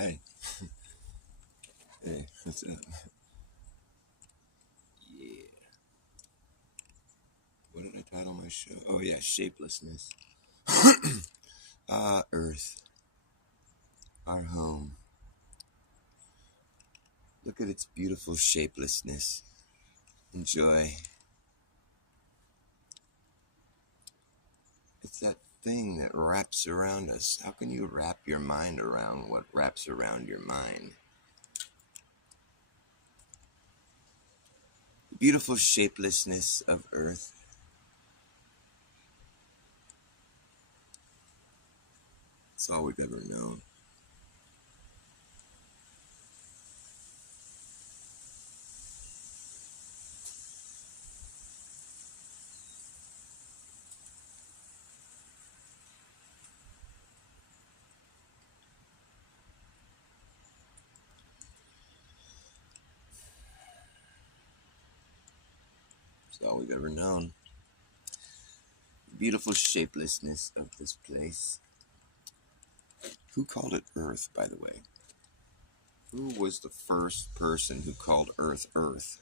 Hey. Hey, what's up? Yeah. What did I title my show? Oh, yeah, Shapelessness. Earth, our home. Look at its beautiful shapelessness. Enjoy. It's that thing that wraps around us. How can you wrap your mind around what wraps around your mind? The beautiful shapelessness of Earth. It's all we've ever known. It's all we've ever known. The beautiful shapelessness of this place. Who called it Earth, by the way? Who was the first person who called Earth Earth?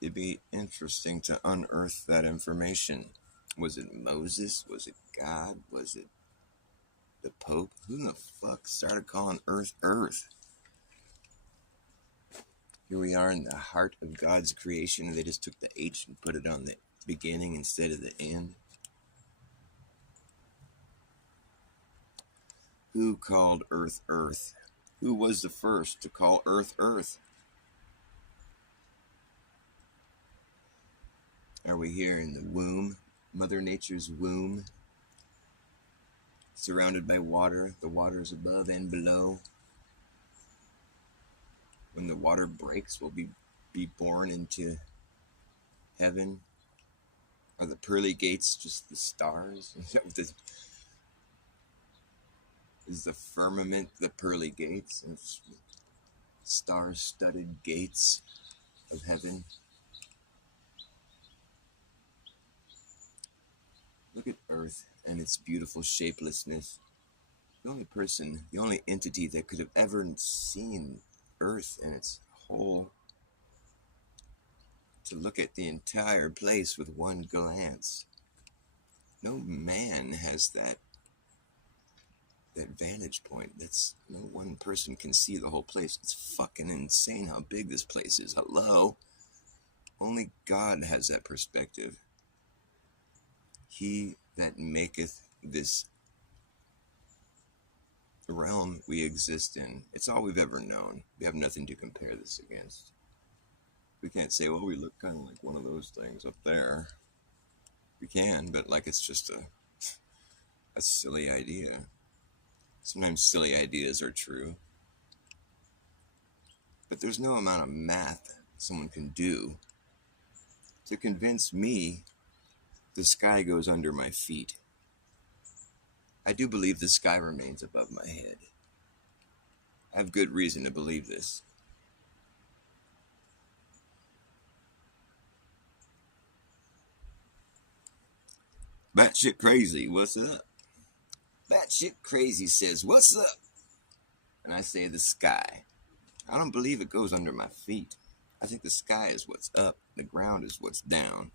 It'd be interesting to unearth that information. Was it Moses? Was it God? Was it the Pope? Who the fuck started calling Earth Earth? Here we are in the heart of God's creation. They just took the H and put it on the beginning instead of the end. Who called Earth Earth? Who was the first to call Earth Earth? Are we here in the womb, Mother Nature's womb, surrounded by water? The water is above and below. When the water breaks, we'll be born into heaven. Are the pearly gates just the stars? Is the firmament the pearly gates? It's star-studded gates of heaven. Look at Earth and its beautiful shapelessness. The only entity that could have ever seen Earth in its whole, to look at the entire place with one glance. No man has that vantage point. That's no one person can see the whole place. It's fucking insane how big this place is. Hello? Only God has that perspective. He that maketh this realm we exist in. It's all we've ever known. We have nothing to compare this against. We can't say, well, we look kind of like one of those things up there. We can, but like it's just a silly idea. Sometimes silly ideas are true. But there's no amount of math someone can do to convince me the sky goes under my feet. I do believe the sky remains above my head. I have good reason to believe this. Batshit crazy, what's up? Batshit crazy says, what's up? And I say the sky. I don't believe it goes under my feet. I think the sky is what's up, the ground is what's down.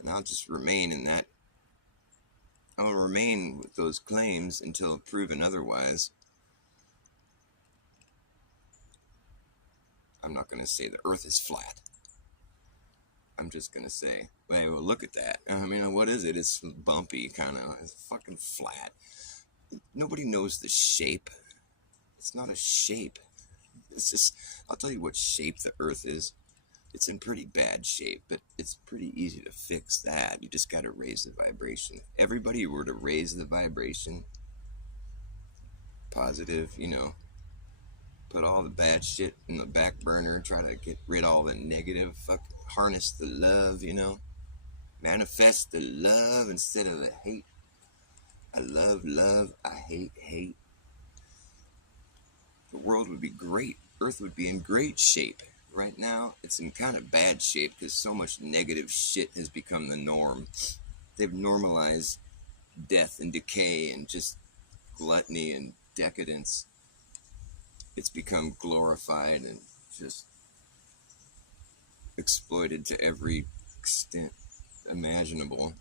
And I'll just remain in that. I'll remain with those claims until proven otherwise. I'm not going to say the earth is flat. I'm just going to say, hey, well, look at that. I mean, what is it? It's bumpy, kind of. It's fucking flat. Nobody knows the shape. It's not a shape. It's just, I'll tell you what shape the earth is. It's in pretty bad shape, but it's pretty easy to fix that. You just got to raise the vibration. Everybody were to raise the vibration, positive, put all the bad shit in the back burner, try to get rid of all the negative, harness the love, manifest the love instead of the hate. I love love, I hate hate. The world would be great. Earth would be in great shape. Right now, it's in kind of bad shape because so much negative shit has become the norm. They've normalized death and decay and just gluttony and decadence. It's become glorified and just exploited to every extent imaginable.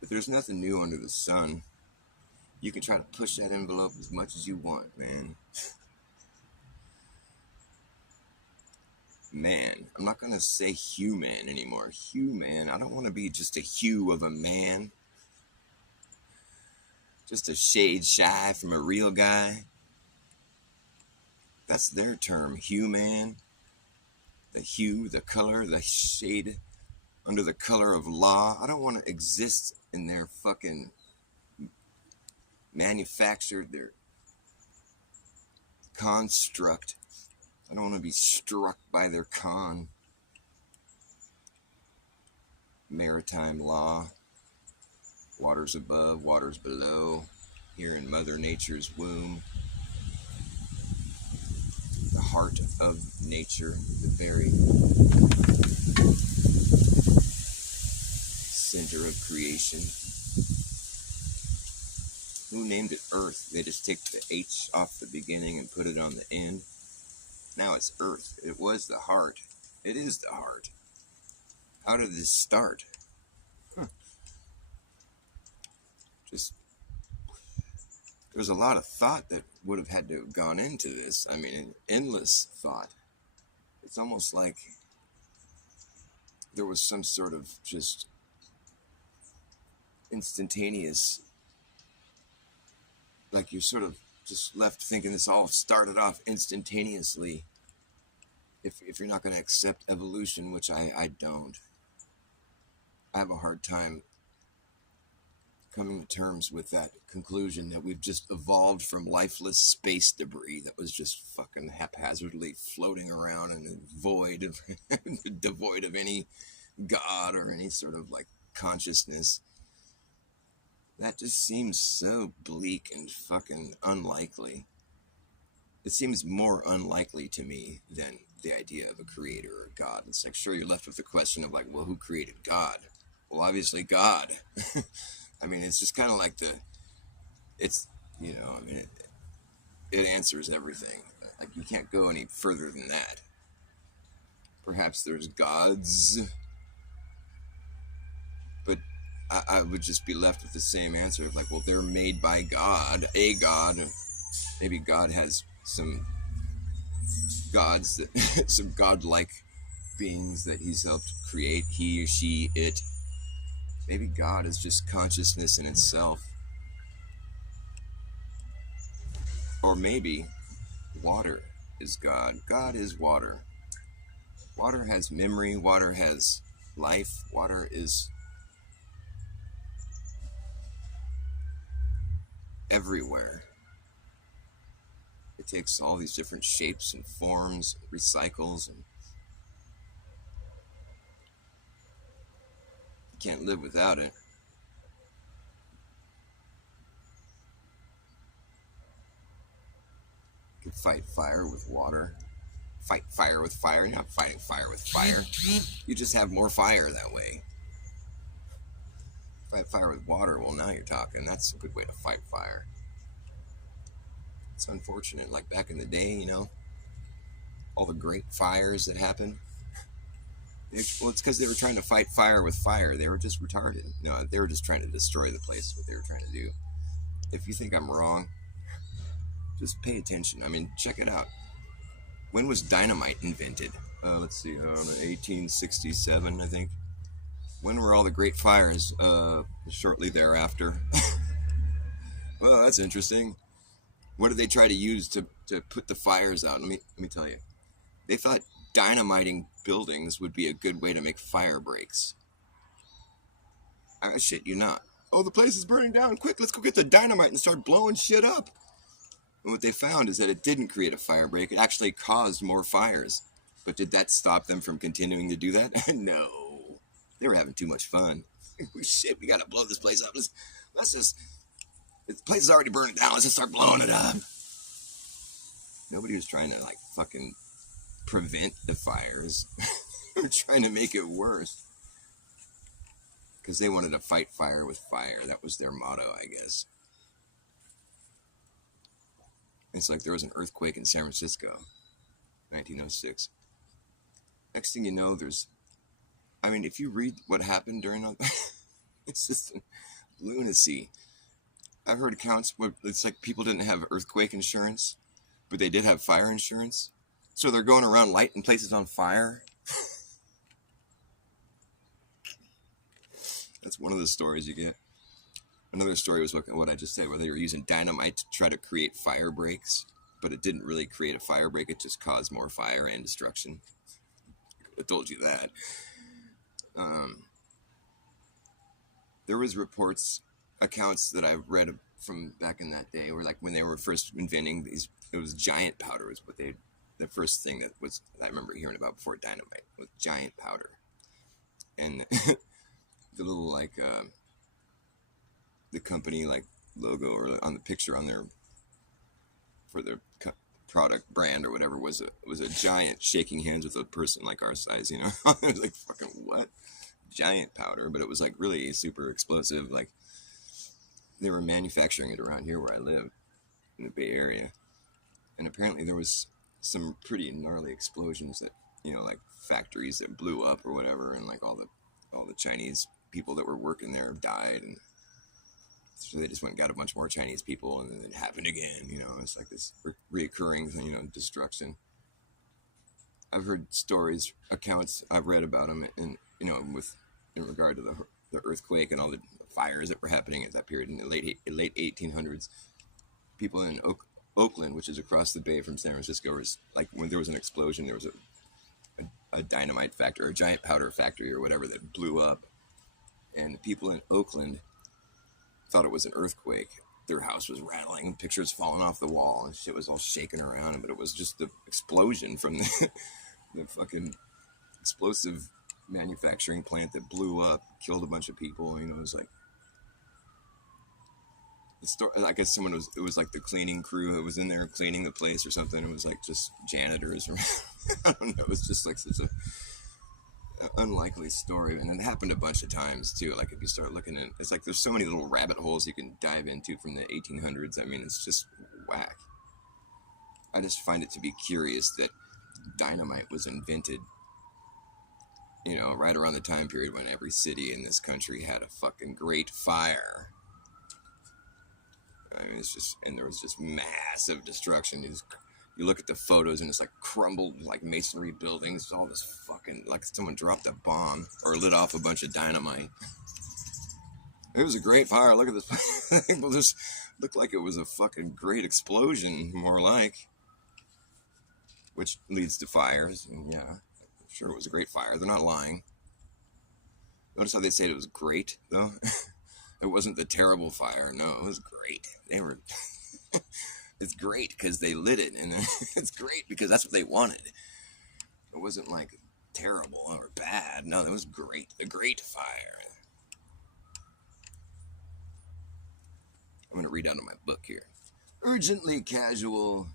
But there's nothing new under the sun. You can try to push that envelope as much as you want, man. Man, I'm not going to say human anymore. Human, I don't want to be just a hue of a man. Just a shade shy from a real guy. That's their term, human. The hue, the color, the shade under the color of law. I don't want to exist in their fucking manufactured, their construct. I don't want to be struck by their maritime law. Waters above, waters below, here in Mother Nature's womb. The heart of nature, the very center of creation. Who named it Earth? They just take the H off the beginning and put it on the end. Now it's Earth. It was the heart. It is the heart. How did this start? Just, there's a lot of thought that would have had to have gone into this. I mean, an endless thought. It's almost like there was some sort of just instantaneous, like you're sort of just left thinking this all started off instantaneously. If you're not going to accept evolution, which I don't. I have a hard time coming to terms with that conclusion that we've just evolved from lifeless space debris that was just fucking haphazardly floating around in a void of devoid of any God or any sort of like consciousness. That just seems so bleak and fucking unlikely. It seems more unlikely to me than the idea of a creator or a God. It's like, sure, you're left with the question of like, well, who created God? Well, obviously God. I mean, it's just kind of like it's, you know, I mean, it answers everything. Like, you can't go any further than that. Perhaps there's gods, but I would just be left with the same answer of like, well, they're made by God, a God. Maybe God has some gods, that some godlike beings that he's helped create, he or she, it. Maybe God is just consciousness in itself. Or maybe water is God. God is water. Water has memory. Water has life. Water is everywhere. It takes all these different shapes and forms, and recycles, and you can't live without it. You can fight fire with water. Fight fire with fire. You're not fighting fire with fire. You just have more fire that way. Fight fire with water, well, now you're talking. That's a good way to fight fire. It's unfortunate. Like back in the day, you know, all the great fires that happened. Well, it's because they were trying to fight fire with fire. They were just retarded. No, they were just trying to destroy the place, what they were trying to do. If you think I'm wrong, just pay attention. I mean, check it out. When was dynamite invented? Let's see, 1867, I think. When were all the great fires? Shortly thereafter. Well, that's interesting. What did they try to use to put the fires out? Let me tell you. They thought dynamiting buildings would be a good way to make fire breaks. I shit you not. Oh, the place is burning down. Quick, let's go get the dynamite and start blowing shit up. And what they found is that it didn't create a fire break. It actually caused more fires. But did that stop them from continuing to do that? No. They were having too much fun. Shit, we gotta blow this place up. Let's just... The place is already burning down. Let's just start blowing it up. Nobody was trying to, like, fucking prevent the fires. We're trying to make it worse. because they wanted to fight fire with fire. That was their motto, I guess. It's like there was an earthquake in San Francisco, 1906. Next thing you know, if you read what happened during all that, it's just lunacy. I've heard accounts where it's like people didn't have earthquake insurance, but they did have fire insurance. So they're going around lighting places on fire. That's one of the stories you get. Another story was what I just said, where they were using dynamite to try to create fire breaks, but it didn't really create a fire break. It just caused more fire and destruction. I told you that. There was accounts that I've read from back in that day, where like when they were first inventing these, it was giant powder was what the first thing that I remember hearing about before dynamite was giant powder, and the little like the company like logo or on the picture on their for their product brand or whatever was a giant shaking hands with a person like our size, you know. It was like, fucking what? Giant powder, but it was like really super explosive. Like they were manufacturing it around here where I live in the Bay Area, and apparently there was some pretty gnarly explosions that, you know, like factories that blew up or whatever, and like all the Chinese people that were working there died, and so they just went and got a bunch more Chinese people, and then it happened again. You know, it's like this reoccurring, you know, destruction. I've heard stories, accounts I've read about them, and you know, in regard to the earthquake and all the fires that were happening at that period in the late 1800s. People in Oakland, which is across the bay from San Francisco, was like when there was an explosion, there was a dynamite factory or a giant powder factory or whatever that blew up, and the people in Oakland thought it was an earthquake. Their house was rattling, pictures falling off the wall, and shit was all shaking around, but it was just the explosion from the fucking explosive manufacturing plant that blew up, killed a bunch of people. You know, it was like the story. I guess it was like the cleaning crew that was in there cleaning the place or something. It was like just janitors or I don't know. It was just like such a unlikely story, and it happened a bunch of times too. Like if you start looking at, it's like there's so many little rabbit holes you can dive into from the 1800s. I mean, it's just whack. I just find it to be curious that dynamite was invented, you know, right around the time period when every city in this country had a fucking great fire. I mean, it's just, and there was just massive destruction. You look at the photos and it's like crumbled, like masonry buildings, all this fucking, like someone dropped a bomb or lit off a bunch of dynamite. It was a great fire. Look at this. Well, this looked like it was a fucking great explosion, more like, which leads to fires. And yeah, I'm sure it was a great fire. They're not lying. Notice how they said it was great, though? It wasn't the terrible fire. No, it was great. They were... It's great because they lit it, and it's great because that's what they wanted. It wasn't like terrible or bad. No, it was great. A great fire. I'm going to read out of my book here. Urgently casual,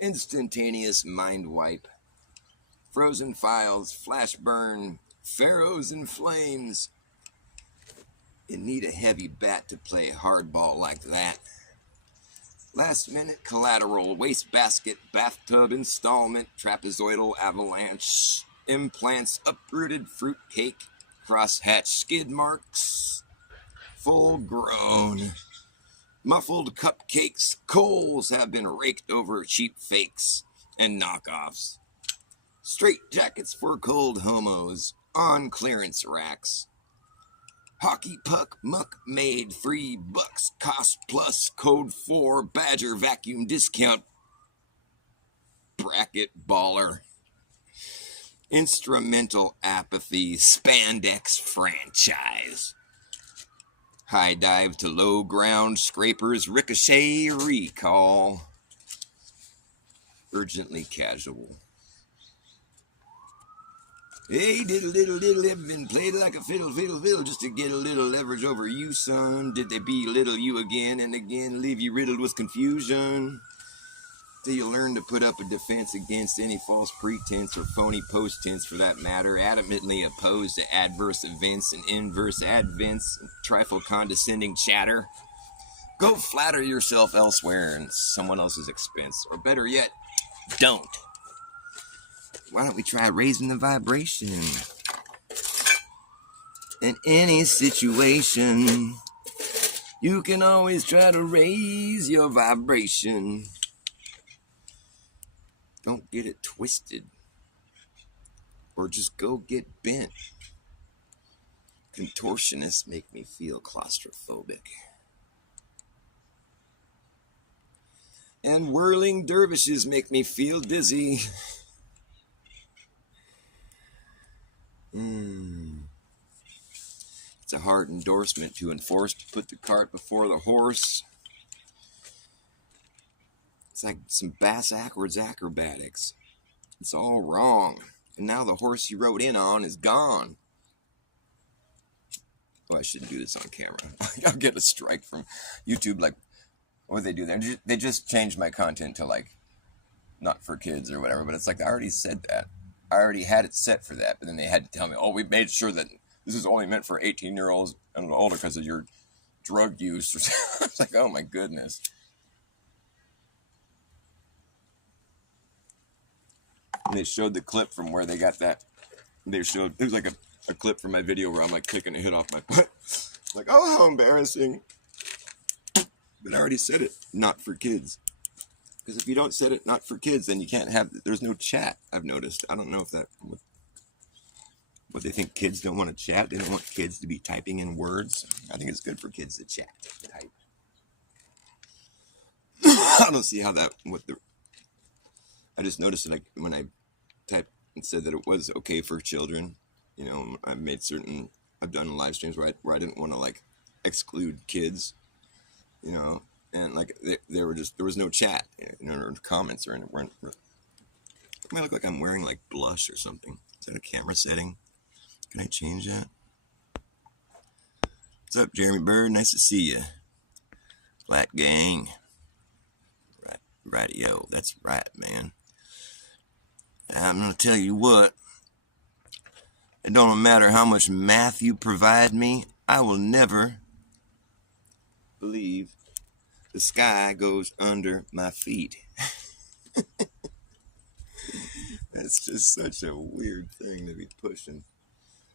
instantaneous mind wipe, frozen files, flash burn, pharaohs in flames. You need a heavy bat to play hardball like that. Last minute collateral, wastebasket, bathtub installment, trapezoidal avalanche, implants, uprooted fruitcake, crosshatch skid marks, full grown. Muffled cupcakes, coals have been raked over cheap fakes and knockoffs. Straight jackets for cold homos on clearance racks. Hockey puck muck made $3 cost plus code 4 Badger vacuum discount bracket baller. Instrumental apathy spandex franchise. High dive to low ground scrapers ricochet recall. Urgently casual. Hey, diddle, have been played like a fiddle, just to get a little leverage over you, son. Did they belittle you again and again, leave you riddled with confusion? till you learn to put up a defense against any false pretense or phony post-tense for that matter, adamantly opposed to adverse events and inverse advents and trifle condescending chatter. Go flatter yourself elsewhere in someone else's expense, or better yet, don't. Why don't we try raising the vibration? In any situation, you can always try to raise your vibration. Don't get it twisted. Or just go get bent. Contortionists make me feel claustrophobic. And whirling dervishes make me feel dizzy. It's a hard endorsement to enforce to put the cart before the horse. It's like some bass-ackwards acrobatics. It's all wrong. And now the horse you rode in on is gone. Oh, I shouldn't do this on camera. I'll get a strike from YouTube. Like, what they do there? They just changed my content to like, not for kids or whatever. But it's like, I already said that. I already had it set for that. But then they had to tell me, oh, we made sure that this is only meant for 18-year-olds and older because of your drug use. Or something. It's like, oh my goodness. And they showed the clip from where they got that. There's like a clip from my video where I'm like taking a hit off my butt. Like, oh, how embarrassing. But I already said it, not for kids. Because if you don't set it not for kids, then you can't have, there's no chat, I've noticed. I don't know if that, what they think kids don't want to chat. They don't want kids to be typing in words. I think it's good for kids to chat, type. I don't see how that, I just noticed that when I typed and said that it was okay for children, you know, I've done live streams where I didn't want to like exclude kids, you know, and like there was no chat, you know, or comments or anything. It might look like I'm wearing like blush or something. Is that a camera setting? Can I change that? What's up, Jeremy Bird? Nice to see you. Flat gang. Right, rightio. That's right, man. I'm gonna tell you what. It don't matter how much math you provide me, I will never believe the sky goes under my feet. That's just such a weird thing to be pushing.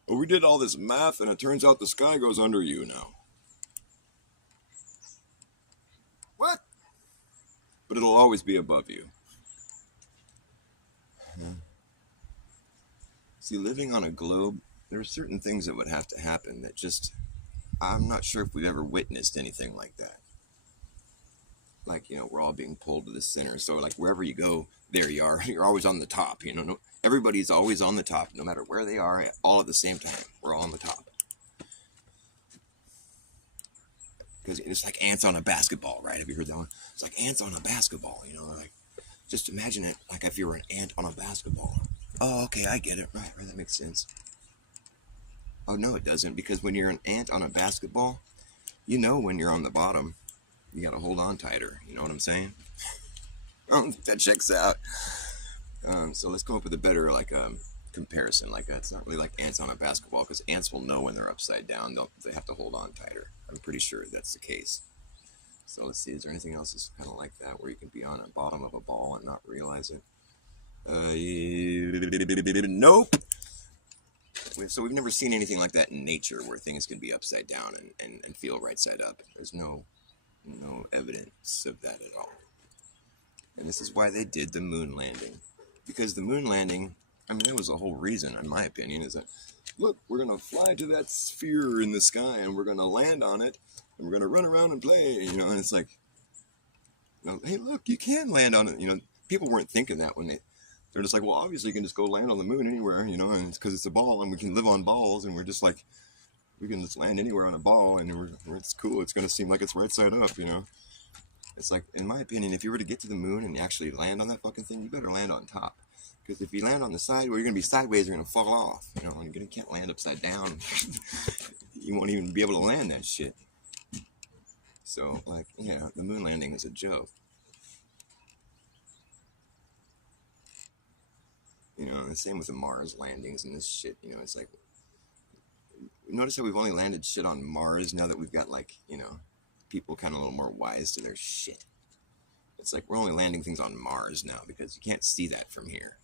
Well, we did all this math and it turns out the sky goes under you now. What? But it'll always be above you. See, living on a globe, there are certain things that would have to happen that just, I'm not sure if we've ever witnessed anything like that. Like, you know, we're all being pulled to the center. So, like, wherever you go, there you are. You're always on the top. You know, everybody's always on the top, no matter where they are, all at the same time. We're all on the top. Because it's like ants on a basketball, right? Have you heard that one? It's like ants on a basketball, you know, like, just imagine it like if you were an ant on a basketball. Oh, okay, I get it. Right, that makes sense. Oh, no, it doesn't, because when you're an ant on a basketball, you know when you're on the bottom, you gotta hold on tighter. You know what I'm saying? That checks out. So let's come up with a better, like, comparison. Like, it's not really like ants on a basketball, because ants will know when they're upside down. They have to hold on tighter. I'm pretty sure that's the case. So let's see, is there anything else that's kind of like that, where you can be on the bottom of a ball and not realize it? Nope. So we've never seen anything like that in nature where things can be upside down and feel right side up. There's no evidence of that at all. And this is why they did the moon landing. Because the moon landing, I mean, that was the whole reason, in my opinion, is that, look, we're going to fly to that sphere in the sky and we're going to land on it and we're going to run around and play, you know, and it's like, you know, hey, look, you can land on it. You know, people weren't thinking that when they're just like, well, obviously you can just go land on the moon anywhere, you know, and it's because it's a ball and we can live on balls and we're just like, we can just land anywhere on a ball and it's cool. It's going to seem like it's right side up, you know. It's like, in my opinion, if you were to get to the moon and actually land on that fucking thing, you better land on top. Because if you land on the side, well, you're going to be sideways, you're going to fall off, you know, and you can't land upside down. You won't even be able to land that shit. So, like, yeah, the moon landing is a joke. You know, the same with the Mars landings and this shit. You know, it's like, notice how we've only landed shit on Mars now that we've got, like, you know, people kind of a little more wise to their shit. It's like we're only landing things on Mars now because you can't see that from here.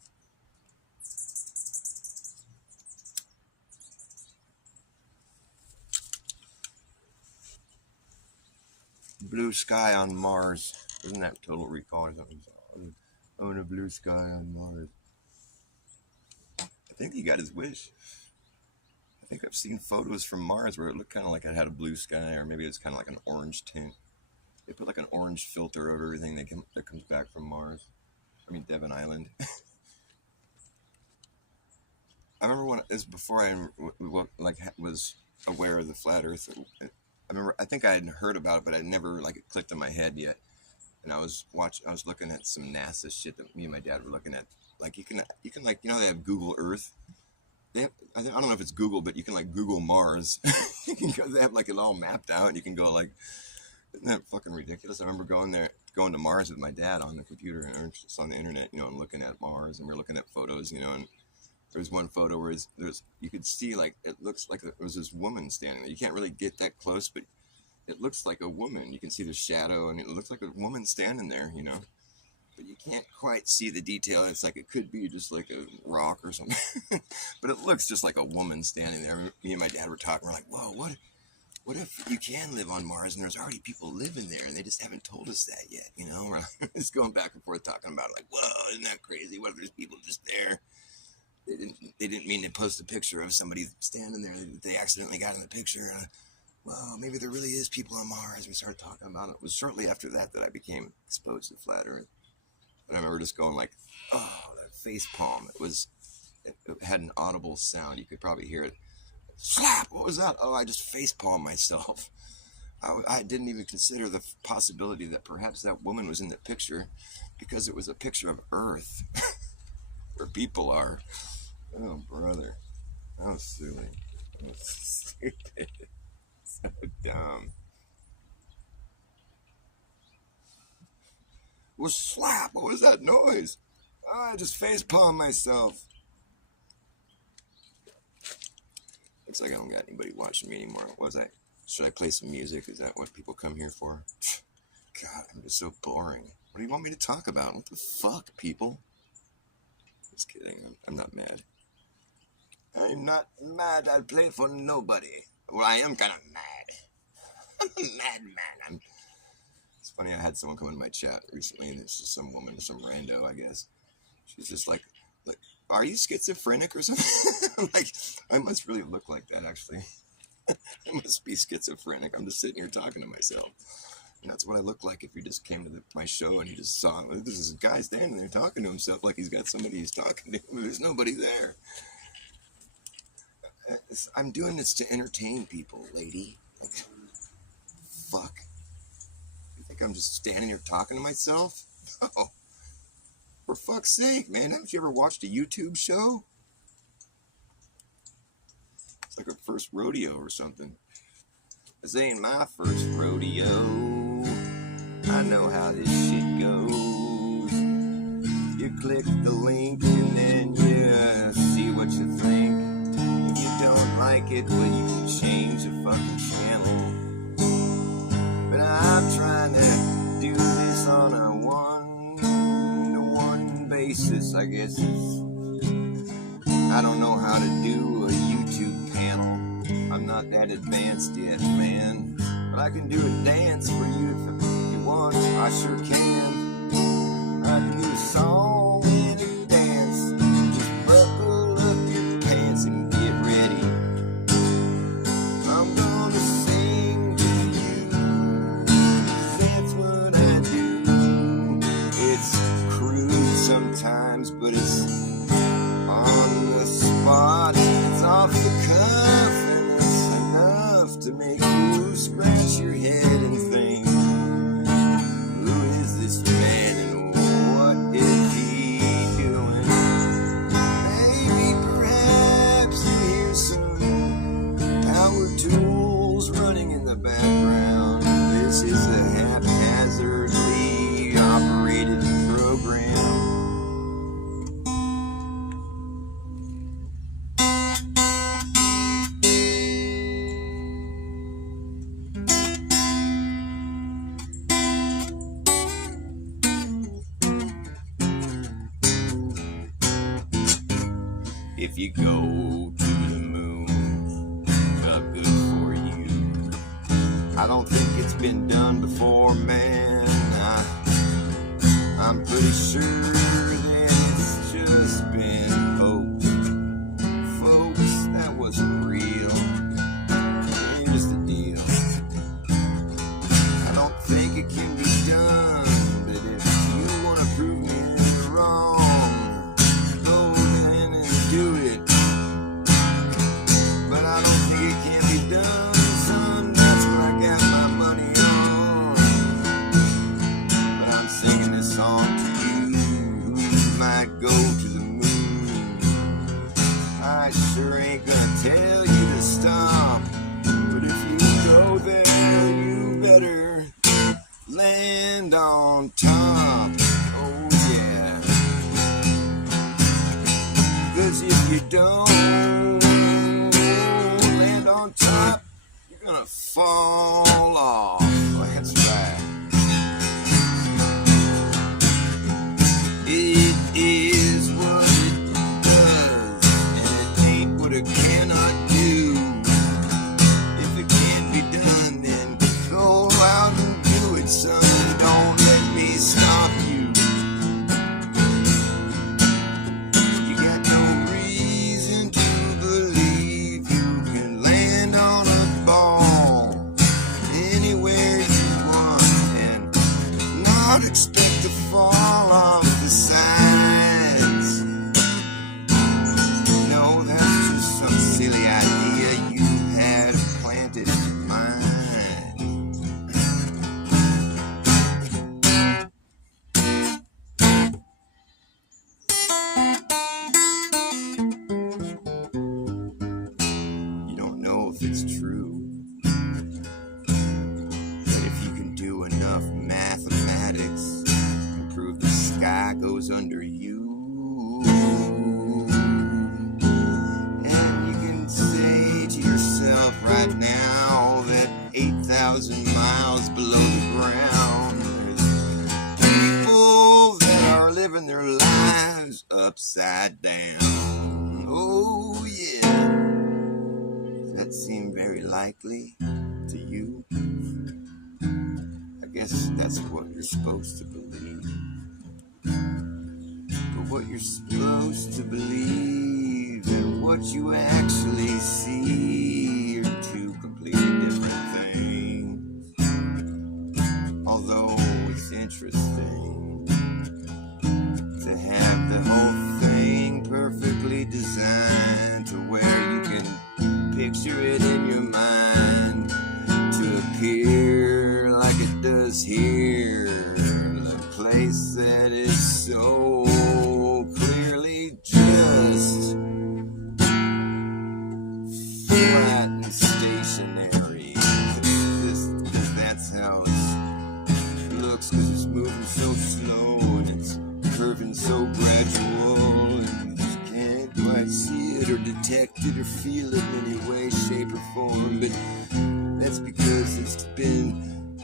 Blue sky on Mars. Isn't that Total Recall or something? I want a blue sky on Mars. I think he got his wish. I think I've seen photos from Mars where it looked kind of like it had a blue sky, or maybe it was kind of like an orange tint. They put like an orange filter over everything that comes back from Mars. I mean, Devon Island. I remember when it was before I was aware of the flat Earth. I think I had heard about it, but I never like it clicked in my head yet. And I was looking at some NASA shit that me and my dad were looking at. Like you can like, you know, they have Google Earth. I don't know if it's Google, but you can like Google Mars. You can go, they have like it all mapped out. And you can go like, isn't that fucking ridiculous? I remember going to Mars with my dad on the computer and just on the internet, you know, and looking at Mars, and we were looking at photos, you know, and there was one photo where you could see like it looks like it was this woman standing there. You can't really get that close, but it looks like a woman. You can see the shadow, and it looks like a woman standing there, you know. But you can't quite see the detail. It's like it could be just like a rock or something. But it looks just like a woman standing there. Me and my dad were talking. We're like, whoa, what if you can live on Mars and there's already people living there and they just haven't told us that yet, you know? We're just going back and forth talking about it, like, whoa, isn't that crazy? What if there's people just there? They didn't mean to post a picture of somebody standing there. They accidentally got in the picture. Well, maybe there really is people on Mars. We started talking about it. It was shortly after that I became exposed to flat Earth. And I remember just going like, oh, that face palm. It had an audible sound. You could probably hear it. Slap! What was that? Oh, I just face palmed myself. I didn't even consider the possibility that perhaps that woman was in the picture because it was a picture of Earth where people are. Oh, brother. How silly. How stupid. So dumb. Well, slap! What was that noise? Oh, I just face palmed myself. Looks like I don't got anybody watching me anymore. Should I play some music? Is that what people come here for? God, I'm just so boring. What do you want me to talk about? What the fuck, people? Just kidding. I'm not mad. I'm not mad. I'll play for nobody. Well, I am kind of mad. I'm a madman. It's funny, I had someone come into my chat recently, and it's just some woman, some rando, I guess. She's just like, are you schizophrenic or something? Like, I must really look like that, actually. I must be schizophrenic. I'm just sitting here talking to myself. And that's what I look like if you just came to my show and you just saw, this is a guy standing there talking to himself like he's got somebody he's talking to. There's nobody there. I'm doing this to entertain people, lady. Like, fuck. You think I'm just standing here talking to myself? No. For fuck's sake, man. Haven't you ever watched a YouTube show? It's like a first rodeo or something. This ain't my first rodeo. I know how this shit goes. You click the link and then you see what you think. If you don't like it, well, you can change the fucking channel. But I'm trying to do this on a one-to-one basis, I guess. I don't know how to do a YouTube panel. I'm not that advanced yet, man. But I can do a dance for you if you want. I sure can. I can do a song and a dance. Just buckle up your pants and get ready. I'm gonna sing to you, 'cause that's what I do. It's crude sometimes, but it's on the spot. It's off the cuff, and it's enough to make you scratch your head and think, who is this if you go to the moon. Well, good for you. I don't think it's been done before, man. I'm pretty sure that it's just been hoax. Folks, that wasn't real. Here's the deal. I don't think it can be done, but if you want to prove me wrong, go ahead and do it. But I don't think it can be done, son. That's what I got my money on. But I'm singing this song to you who might go to the moon. I sure ain't gonna tell you to stop, but if you go there, you better land on top. Oh yeah. 'Cause if you don't land on top, you're gonna fall off. That's right. It is what it does, and it ain't what it cannot do. If it can't be done, then go out and do it, son. Don't let me stop you. You got no reason to believe you can land on a ball anywhere you want and not expect to fall off the sides. No, that's just some silly idea you had planted in your mind. You don't know if it's true, but if you can do enough mathematics and prove the sky goes under you, and you can say to yourself right now that 8,000 miles below the ground there's people that are living their lives upside down. Oh yeah. Does that seem very likely to you? I guess that's what you're supposed to believe. But what you're supposed to believe and what you actually see are two completely different things. Although it's interesting to have the whole thing perfectly designed to where you can picture it in your mind to appear like it does here. A place that is so clearly just flat and stationary. That's how it looks, 'cause it's moving so slow and it's curving so gradual, and you just can't quite see it or detect it or feel it in any way, shape, or form. But that's because it's been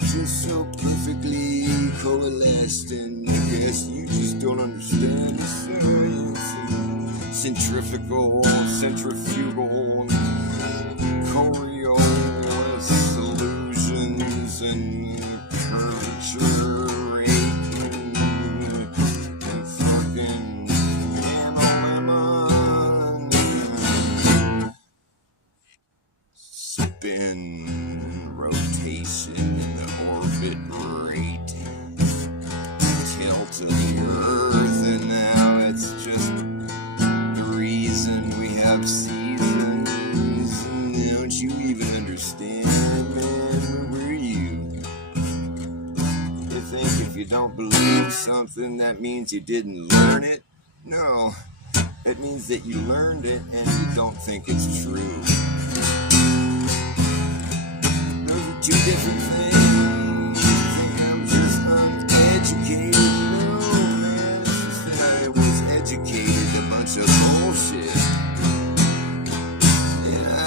just so perfectly coalesced, and I guess you just don't understand the science and centrifugal, Coriolis solutions and curvature rate and fucking spin, rotation in the orbit rate, tilt of the earth, and now it's just the reason we have seasons. And don't you even understand, man? Where were you? You think if you don't believe something, that means you didn't learn it? No, that means that you learned it and you don't think it's true. Two different things. I'm just uneducated. No, man, it's just that I was educated a bunch of bullshit. And I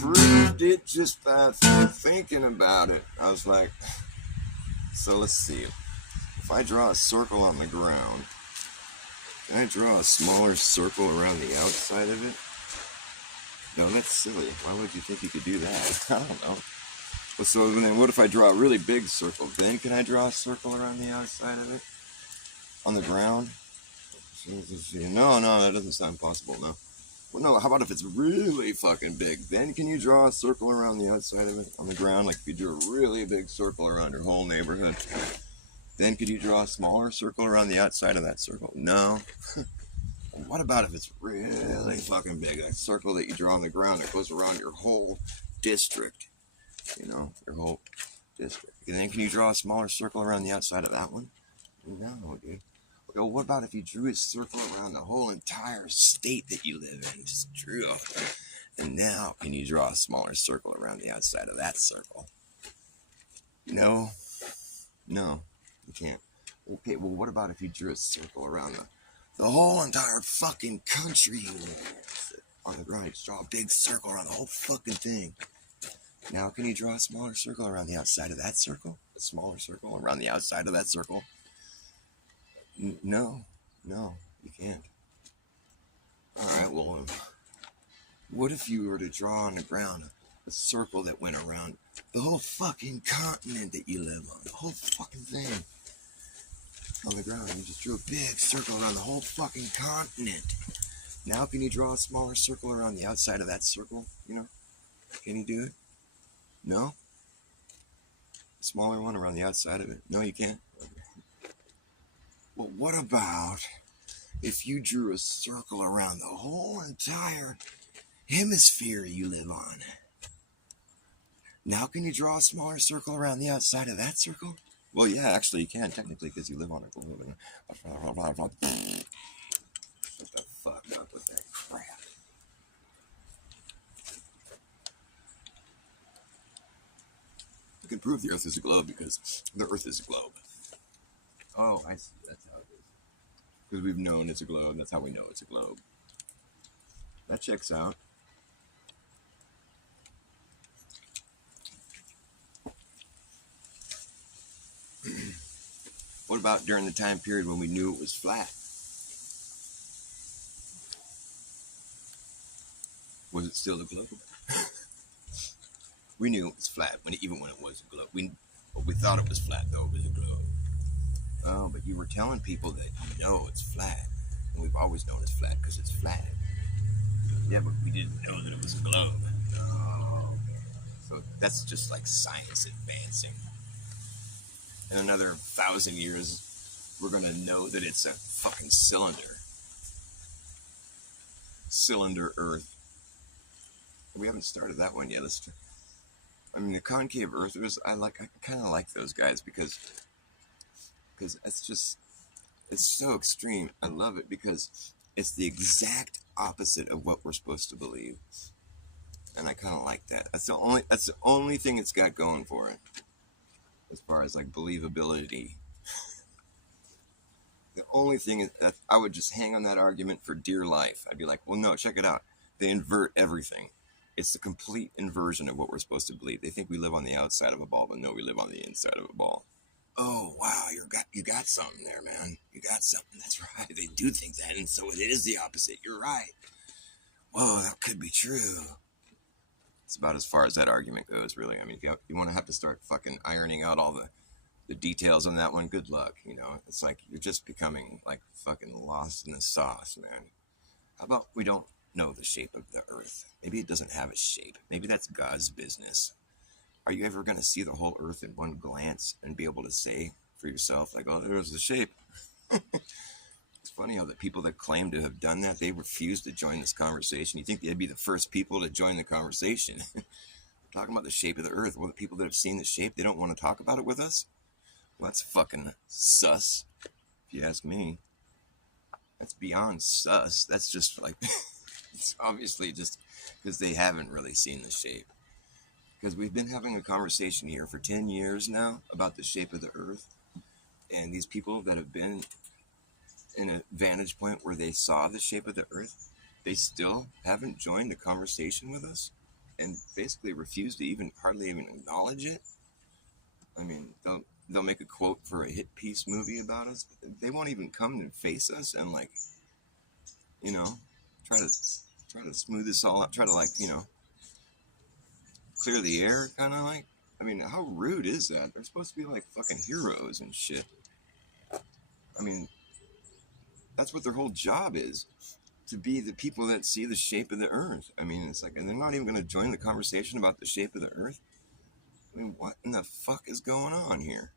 proved it just by thinking about it. I was like, so let's see. If I draw a circle on the ground Can I draw a smaller circle around the outside of it? No, that's silly. Why would you think you could do that? I don't know. Well, so then what if I draw a really big circle? Then can I draw a circle around the outside of it? On the ground? No, that doesn't sound possible, no. Well, no, how about if it's really fucking big? Then can you draw a circle around the outside of it on the ground? Like if you drew a really big circle around your whole neighborhood, then could you draw a smaller circle around the outside of that circle? No. What about if it's really fucking big? A circle that you draw on the ground that goes around your whole district. You know, your whole district. And then can you draw a smaller circle around the outside of that one? No, dude. Well, what about if you drew a circle around the whole entire state that you live in? Just drew. And now can you draw a smaller circle around the outside of that circle? No, you can't. Okay, well, what about if you drew a circle around the whole entire fucking country you live in? On the ground, you just draw a big circle around the whole fucking thing. Now, can you draw a smaller circle around the outside of that circle? A smaller circle around the outside of that circle? No, you can't. Alright, well, what if you were to draw on the ground a circle that went around the whole fucking continent that you live on? The whole fucking thing. On the ground, you just drew a big circle around the whole fucking continent. Now, can you draw a smaller circle around the outside of that circle? You know? Can you do it? No? A smaller one around the outside of it? No, you can't? Well, what about if you drew a circle around the whole entire hemisphere you live on? Now can you draw a smaller circle around the outside of that circle? Well, yeah, actually you can, technically, because you live on a globe. Shut the fuck up with that crap. You can prove the Earth is a globe because the Earth is a globe. Oh, I see. That's how it is. Because we've known it's a globe. That's how we know it's a globe. That checks out. What about during the time period when we knew it was flat? Was it still a globe? We knew it was flat even when it was a globe. We thought it was flat, though it was a globe. Oh, but you were telling people that you know it's flat. And we've always known it's flat because it's flat. Yeah, but we didn't know that it was a globe. Oh, okay. So that's just like science advancing. In another 1,000 years, we're going to know that it's a fucking cylinder. Cylinder Earth. We haven't started that one yet. I mean, the concave earthers, I kind of like those guys because it's so extreme. I love it because it's the exact opposite of what we're supposed to believe, and I kind of like that. That's the only thing it's got going for it, as far as like believability. The only thing is that I would just hang on that argument for dear life. I'd be like, well, no, check it out. They invert everything. It's the complete inversion of what we're supposed to believe. They think we live on the outside of a ball, but no, we live on the inside of a ball. Oh, wow, you got something there, man. You got something. That's right. They do think that, and so it is the opposite. You're right. Whoa, that could be true. It's about as far as that argument goes, really. I mean, you want to have to start fucking ironing out all the details on that one. Good luck, you know. It's like you're just becoming like fucking lost in the sauce, man. How about we don't know the shape of the Earth? Maybe it doesn't have a shape. Maybe that's God's business. Are you ever going to see the whole Earth in one glance and be able to say for yourself, like, oh, there's the shape? It's funny how the people that claim to have done that, they refuse to join this conversation. You think they'd be the first people to join the conversation? Talking about the shape of the Earth. Well, the people that have seen the shape, they don't want to talk about it with us? Well, that's fucking sus, if you ask me. That's beyond sus. That's just like, it's obviously just because they haven't really seen the shape. Because we've been having a conversation here for 10 years now about the shape of the Earth. And these people that have been in a vantage point where they saw the shape of the Earth, they still haven't joined the conversation with us and basically refuse to hardly even acknowledge it. I mean, they'll make a quote for a hit piece movie about us. They won't even come and face us and like you know, try to smooth this all up, try to, like, clear the air, kind of like. I mean, how rude is that? They're supposed to be like fucking heroes and shit. I mean, that's what their whole job is, to be the people that see the shape of the earth. I mean, it's like, and they're not even going to join the conversation about the shape of the earth. I mean, what in the fuck is going on here?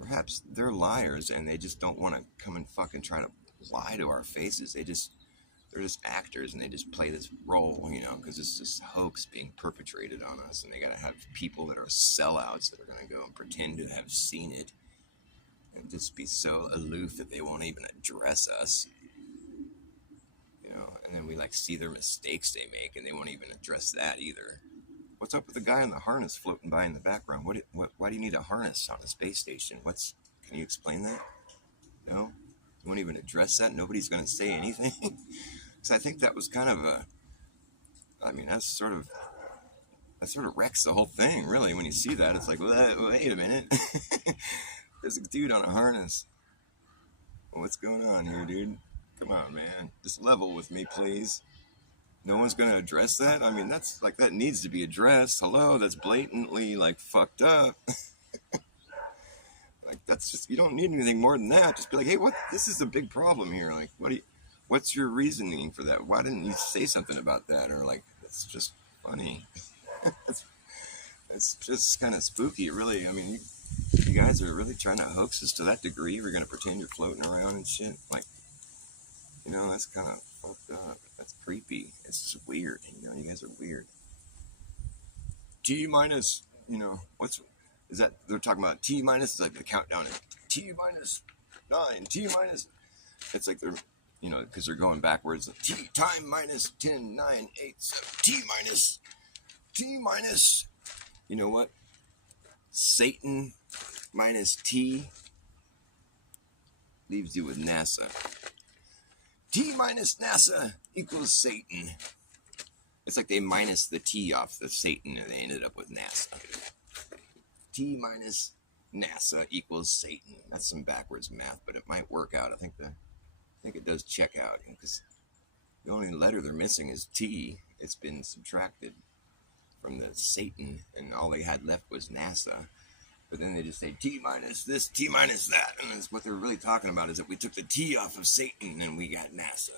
Perhaps they're liars and they just don't want to come and fucking try to lie to our faces. They're just actors and they just play this role, because it's this hoax being perpetrated on us, and they got to have people that are sellouts that are going to go and pretend to have seen it and just be so aloof that they won't even address us, and then we like see their mistakes they make and they won't even address that either. What's up with the guy in the harness floating by in the background? Why do you need a harness on a space station? Can you explain that? No? You won't even address that? Nobody's going to say anything? Because I think that was kind of that sort of wrecks the whole thing, really. When you see that, it's like, wait a minute. There's a dude on a harness. What's going on here, dude? Come on, man. Just level with me, please. No one's going to address that? I mean, that needs to be addressed. Hello, that's blatantly, like, fucked up. Like, that's just, you don't need anything more than that. Just be like, hey, this is a big problem here. Like, what's your reasoning for that? Why didn't you say something about that? Or, like, it's just funny. It's just kind of spooky, really. I mean, you guys are really trying to hoax us to that degree. We're going to pretend you're floating around and shit. Like, that's kind of fucked up. That's creepy. It's just weird. You guys are weird. T minus, is that they're talking about T minus? It's like the countdown is T minus 9, T minus. It's like they're, because they're going backwards. T time minus 10, 9, 8, 7, T minus. You know what? Satan minus T leaves you with NASA. T minus NASA equals Satan. It's like they minus the T off the Satan and they ended up with NASA. T minus NASA equals Satan. That's some backwards math, but it might work out. I think it does check out, because the only letter they're missing is T. It's been subtracted from the Satan, and all they had left was NASA. But then they just say T minus this, T minus that, and that's what they're really talking about, is that we took the T off of Satan and we got NASA.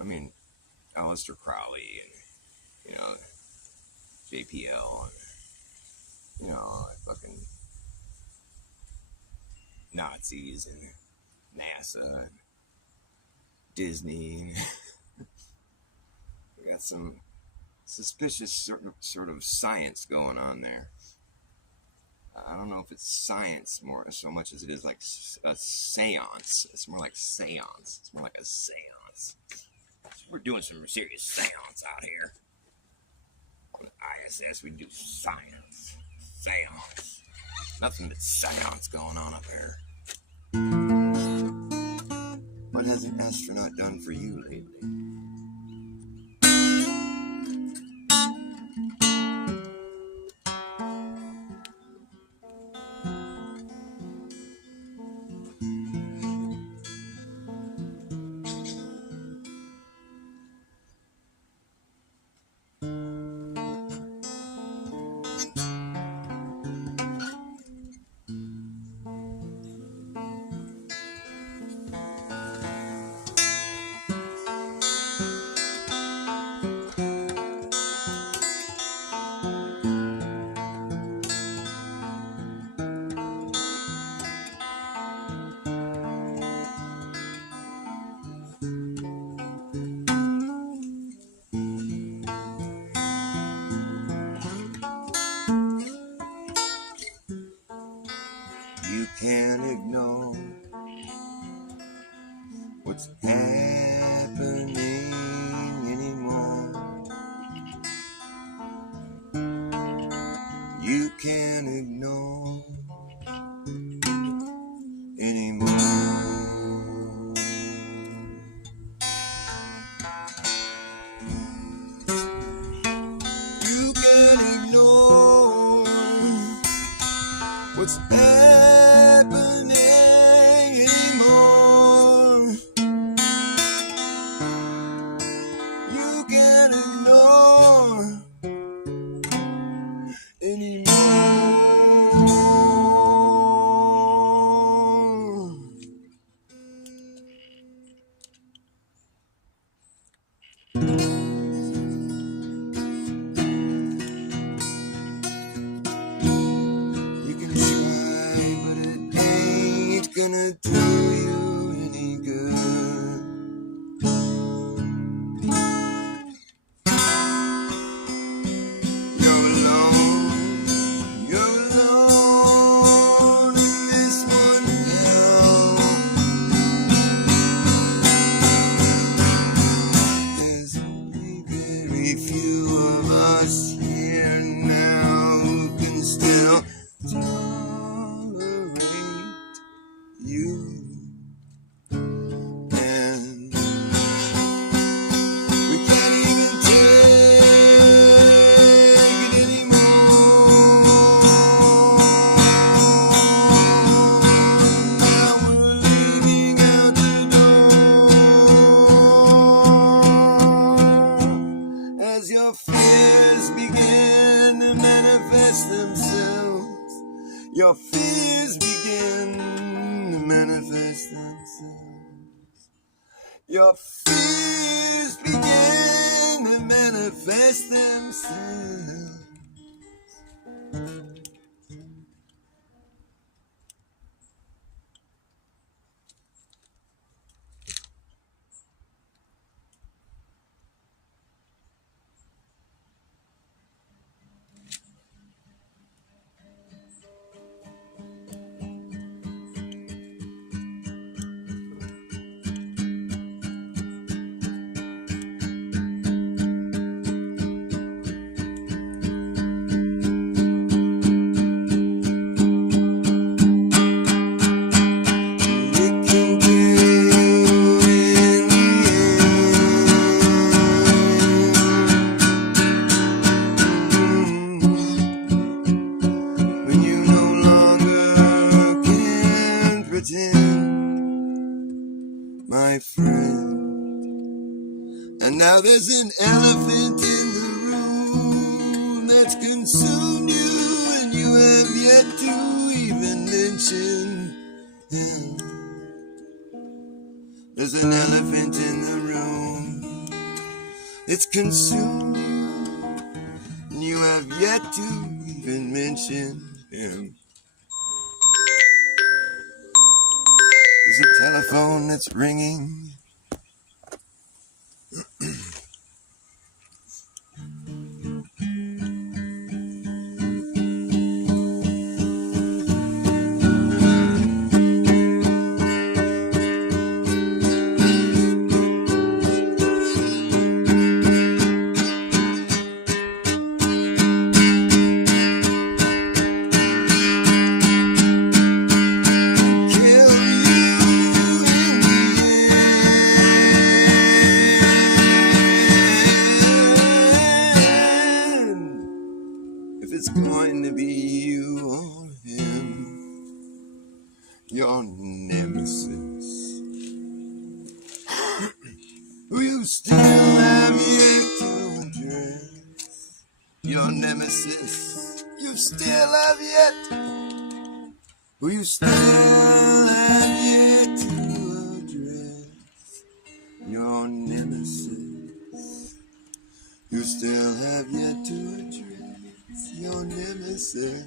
I mean, Aleister Crowley and, JPL and, fucking Nazis and NASA and Disney. We got some suspicious sort of science going on there. I don't know if it's science so much as it is like a seance. It's more like seance. It's more like a seance. We're doing some serious seance out here. On the ISS, we do science. Seance. Nothing but seance going on up here. What has an astronaut done for you lately? You can't ignore what's happening anymore. You can't ignore anymore. You can't ignore what's happening anymore. Your fears begin to manifest themselves. Your fears begin to manifest themselves. My friend, and now there's an elephant in the room that's consumed you, and you have yet to even mention him. There's an elephant in the room, it's consumed you, and you have yet to even mention him. There's a telephone that's ringing. It's going to be you or him, your nemesis, who you still have yet to address. Your nemesis, you still have yet, who you still have yet to address. Your nemesis, you still have yet to address. Your nemesis.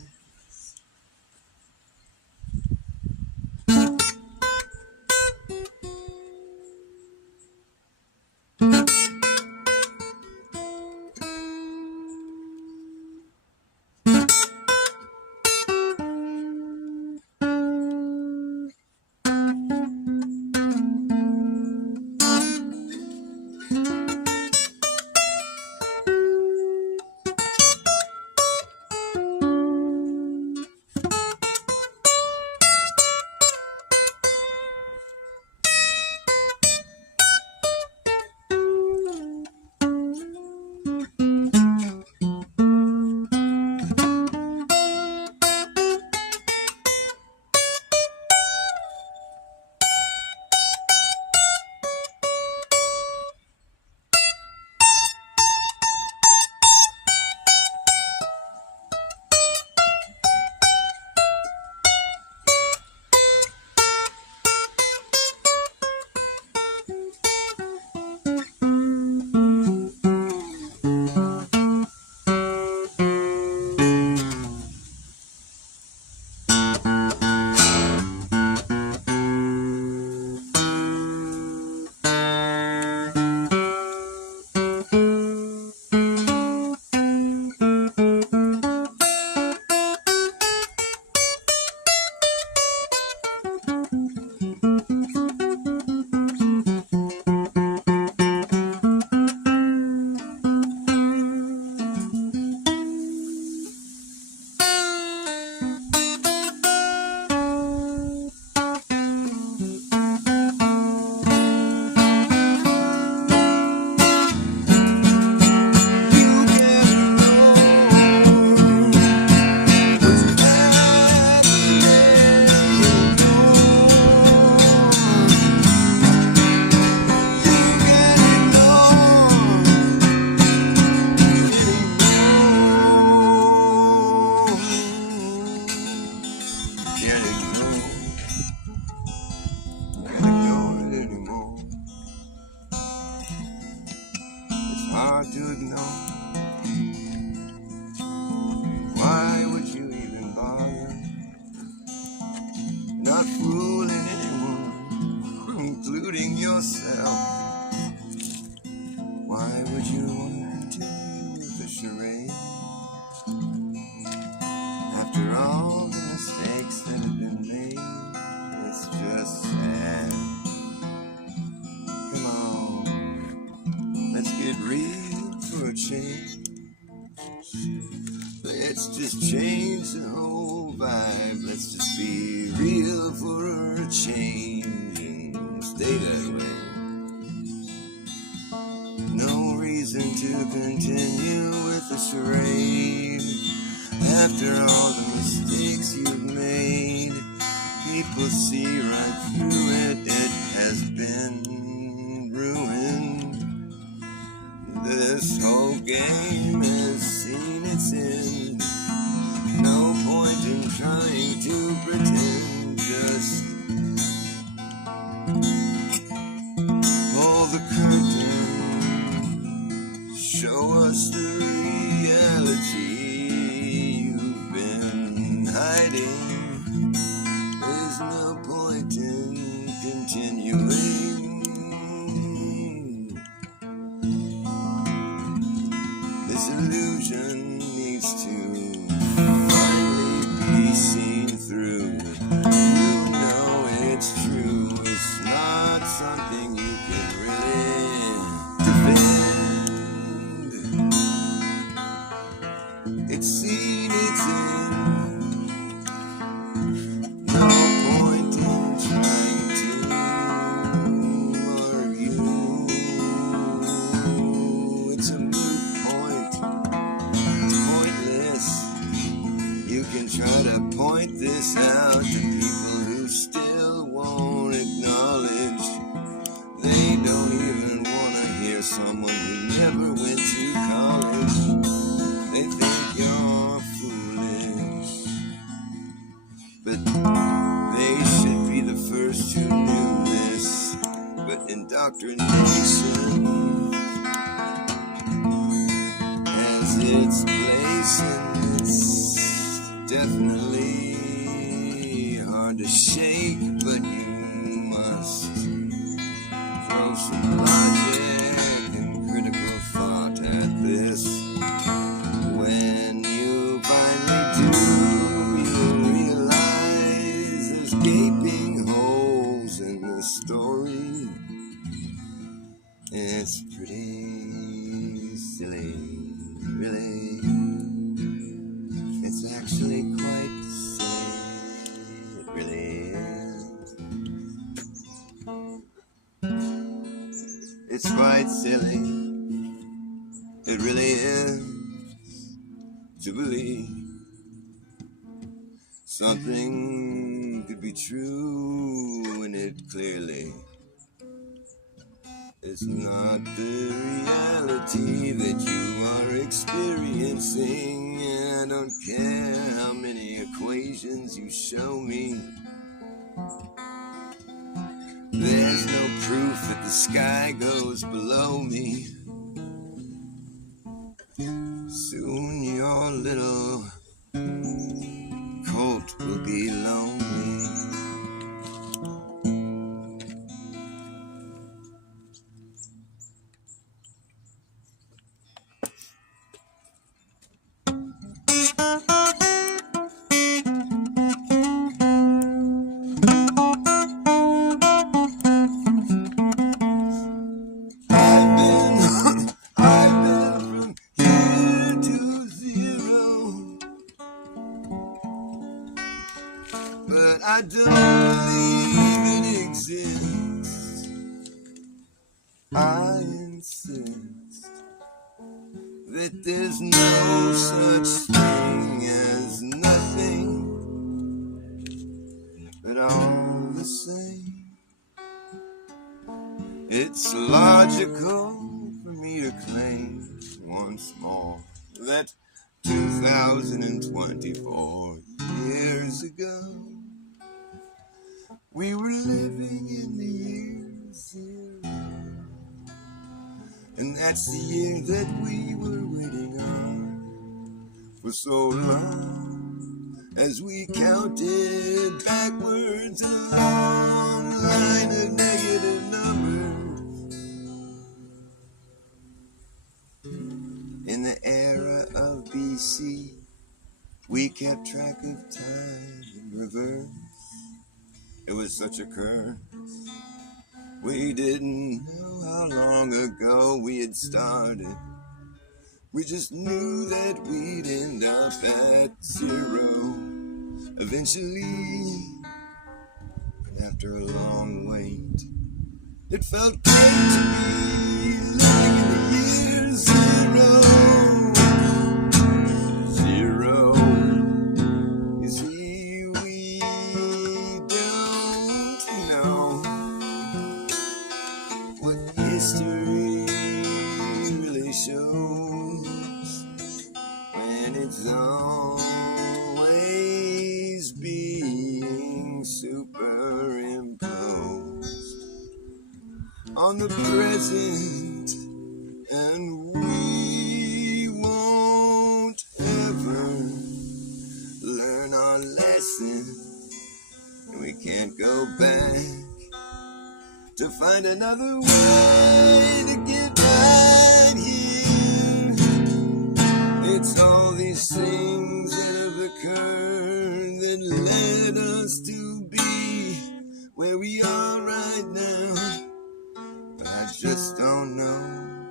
After all the mistakes that have been made, it's just sad. Come on, let's get real for a change. Let's just change the whole vibe. Let's just be real for a change and stay that way. No reason to continue with the charade. After all the mistakes you've made, people see right through it. It has been ruined. This whole game has seen its end. No point in trying to pretend. Just pull the curtain, show us the reality you've been hiding. There's no point in continuing. This illusion needs to finally be seen through. You know it's true. It's not something you can really defend. It's seen its end. No point in trying to argue. It's a moot point. It's pointless. You can try to point this out to people who still won't acknowledge. They don't even want to hear someone who never went to college. They think you're foolish, but they should be the first who knew this. But indoctrination has its place, and it's definitely hard to shake, but you must throw some logic and critical thought at this. When you finally do, you'll realize there's gaping holes in the story. It's pretty silly, really. It's actually quite silly, it really is. It's quite silly, it really is, to believe something could be true when it clearly is not the reality that you are experiencing. And I don't care how many equations you show me. There's no proof that the sky goes below me. Soon your little colt will be lonely. But I don't believe it exists. I insist that there's no such thing as nothing, but all the same, it's logical for me to claim once more that 2024 years ago, we were living in the year zero. And that's the year that we were waiting on for so long, as we counted backwards a long line of negative numbers. In the era of BC, We kept track of time in reverse. It was such a curse. We didn't know how long ago we had started. We just knew that we'd end up at zero eventually. And after a long wait, it felt great to be living in the year zero. Zero is here. We don't know what history really shows when it's always being superimposed on the present, and we won't ever learn our lesson, and we can't go back to find another way to get right here. It's all these things that have occurred that led us to be where we are right now. But I just don't know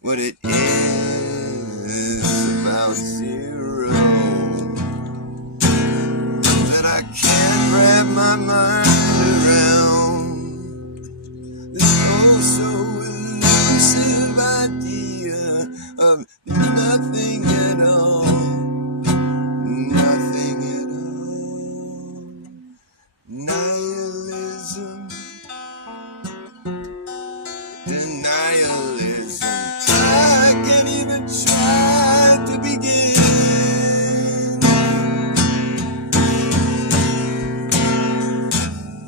what it is about zero that I can't wrap my mind around. This oh so elusive idea of nothing at all. Nothing at all. Nihilism. Denialism. I can't even try to begin.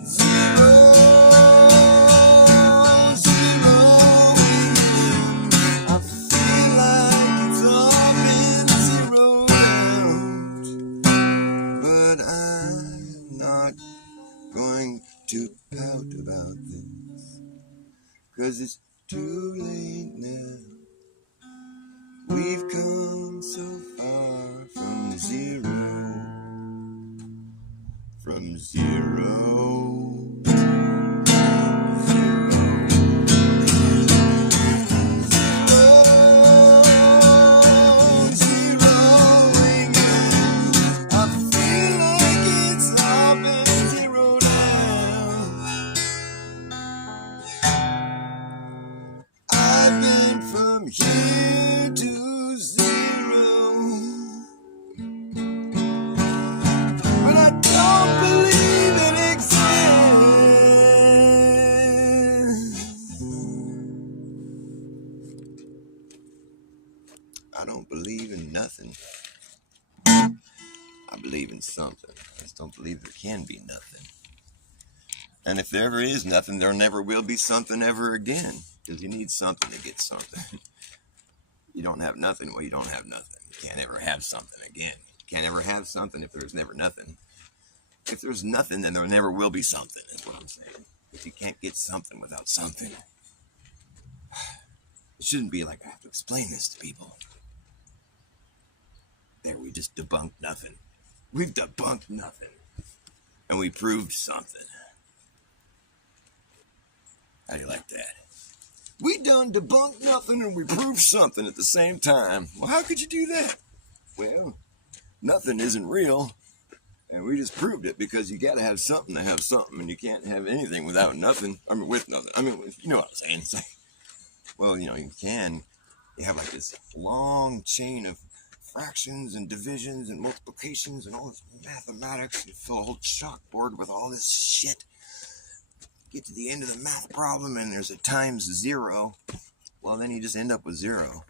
Zero, zeroing in. I feel like it's all been zeroed out. But I'm not going to pout about this, 'cause it's too late now. We've come so far from zero. From zero. Zeroing in. I feel like it's all been zeroed out. I've been from here to zero, but I don't believe it exists. I don't believe in nothing. I believe in something. I just don't believe there can be nothing. And if there ever is nothing, there never will be something ever again. Because you need something to get something. You don't have nothing, well, you don't have nothing. You can't ever have something again. You can't ever have something if there's never nothing. If there's nothing, then there never will be something, is what I'm saying. If you can't get something without something. It shouldn't be like I have to explain this to people. There, we just debunked nothing. We've debunked nothing. And we proved something. How do you like that? We done debunked nothing and we proved something at the same time. Well, how could you do that? Well, nothing isn't real. And we just proved it because you got to have something to have something. And you can't have anything without nothing. I mean, with nothing. I mean, you know what I'm saying. It's like, well, you know, you have like this long chain of fractions and divisions and multiplications and all this mathematics. You fill a whole chalkboard with all this shit. Get to the end of the math problem and there's a times zero. Well, then you just end up with zero.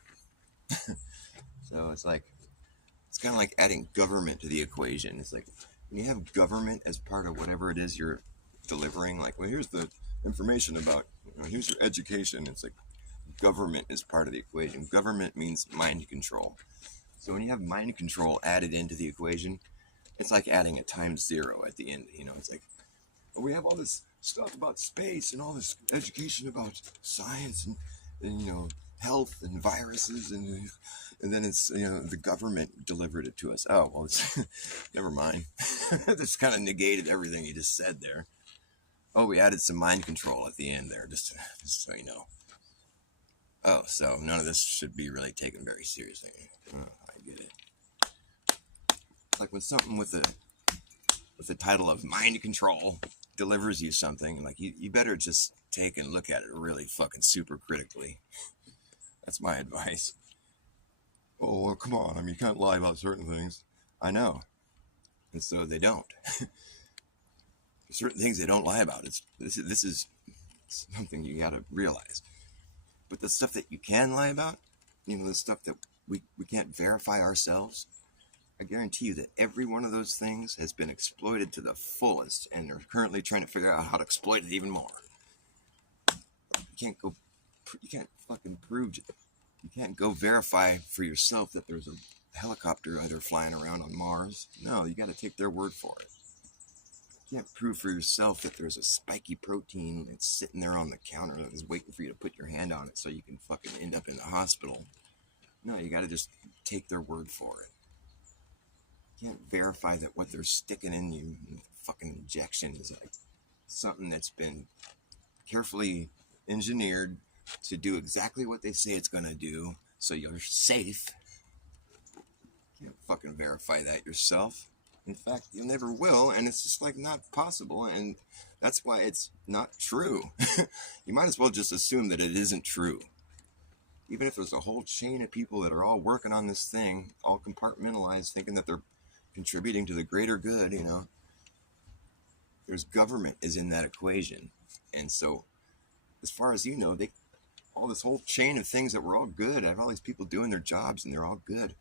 So it's like, it's kind of like adding government to the equation. It's like when you have government as part of whatever it is you're delivering, like, well, here's the information about, here's your education. It's like government is part of the equation. Government means mind control. So when you have mind control added into the equation, it's like adding a times zero at the end. You know, it's like, well, we have all this stuff about space and all this education about science and you know, health and viruses, and then it's, the government delivered it to us. Oh, well, it's never mind. This kind of negated everything you just said there. Oh, we added some mind control at the end there, just so you know. Oh, so none of this should be really taken very seriously. Oh, I get it. It's like when something with the title of mind control delivers you something, like you better just take and look at it really fucking super critically. That's my advice. Oh, well, come on. I mean, you can't lie about certain things. I know. And so they don't. Certain things they don't lie about. This is something you got to realize. But the stuff that you can lie about, the stuff that we can't verify ourselves, I guarantee you that every one of those things has been exploited to the fullest, and they're currently trying to figure out how to exploit it even more. You can't fucking prove it. You can't go verify for yourself that there's a helicopter either flying around on Mars. No, you got to take their word for it. You can't prove for yourself that there's a spiky protein that's sitting there on the counter that is waiting for you to put your hand on it so you can fucking end up in the hospital. No, you got to just take their word for it. You can't verify that what they're sticking in you, fucking injection, is like something that's been carefully engineered to do exactly what they say it's going to do, so you're safe. You can't fucking verify that yourself. In fact, you never will, and it's just like not possible, and that's why it's not true. You might as well just assume that it isn't true. Even if there's a whole chain of people that are all working on this thing, all compartmentalized, thinking that they're contributing to the greater good, there's government is in that equation. And so, as far as you know, all this whole chain of things that were all good, I have all these people doing their jobs and they're all good.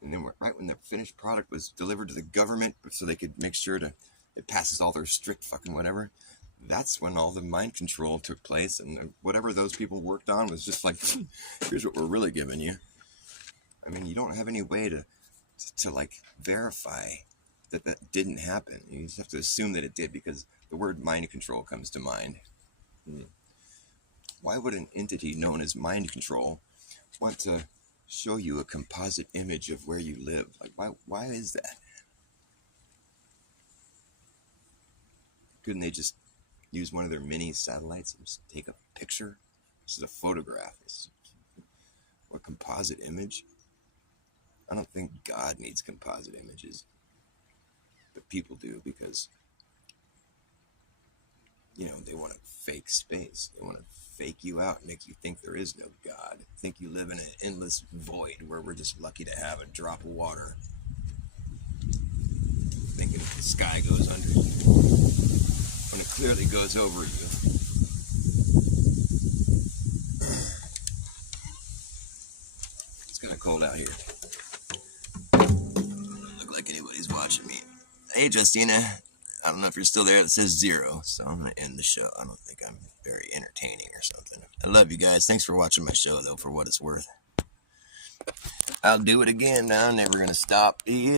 And then right when the finished product was delivered to the government so they could make sure it passes all their strict fucking whatever, that's when all the mind control took place, and whatever those people worked on was just like, here's what we're really giving you. I mean, you don't have any way to like verify that didn't happen. You just have to assume that it did because the word mind control comes to mind. Why would an entity known as mind control want to show you a composite image of where you live? Like, why is that? Couldn't they just use one of their mini satellites and just take a picture? This is a photograph. Or composite image? I don't think God needs composite images. But people do because, they want to fake space. They want to fake you out and make you think there is no God. Think you live in an endless void where we're just lucky to have a drop of water. Thinking if the sky goes under you, when it clearly goes over you. It's kind of cold out here. Doesn't look like anybody's watching me. Hey, Justina. I don't know if you're still there. It says 0, so I'm going to end the show. I don't think I'm very entertaining or something. I love you guys. Thanks for watching my show, though, for what it's worth. I'll do it again. I'm never going to stop.